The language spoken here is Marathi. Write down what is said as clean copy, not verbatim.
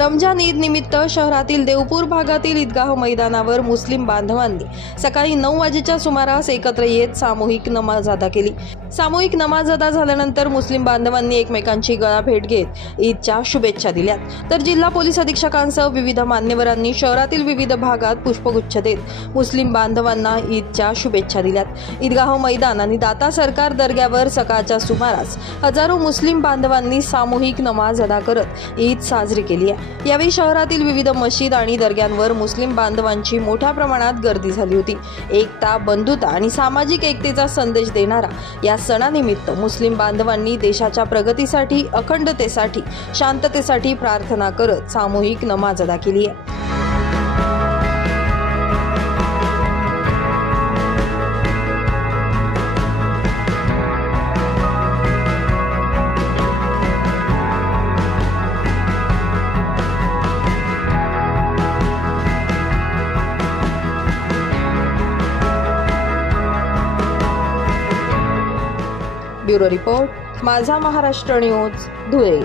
रमजान ईद निमित्त शहरातील देवपूर भागातील ईदगाह मैदानावर मुस्लिम बांधवांनी सकाळी 9 वाजेच्या सुमारास एकत्र येत सामूहिक नमाज अदा केली। सामूहिक नमाज अदा झाल्यानंतर मुस्लिम बांधवांनी एकमेकांची गळाभेट घेत ईदच्या शुभेच्छा दिल्या। तर जिल्हा पोलीस अधीक्षकांसह विविध मान्यवरांनी शहरातील विविध भागात पुष्पगुच्छ देत मुस्लिम बांधवांना ईदच्या शुभेच्छा दिल्यात। ईदगाह मैदान आणि दाता सरकार दर्ग्यावर सकाळच्या सुमारास हजारो मुस्लिम बांधवांनी सामूहिक नमाज अदा करत ईद साजरी केली आहे। यावेळी शहरातील विविध मशीद आणि दर्ग्यांवर मुस्लिम बांधवांची मोठ्या प्रमाणात गर्दी झाली होती। एकता, बंधुता आणि सामाजिक एकतेचा संदेश देणारा या सणानिमित्त मुस्लिम बांधवांनी देशाच्या प्रगतीसाठी, अखंडतेसाठी, शांततेसाठी प्रार्थना करत सामूहिक नमाज अदा केली आहे। ब्युरो रिपोर्ट, माझा महाराष्ट्र न्यूज, धुळे।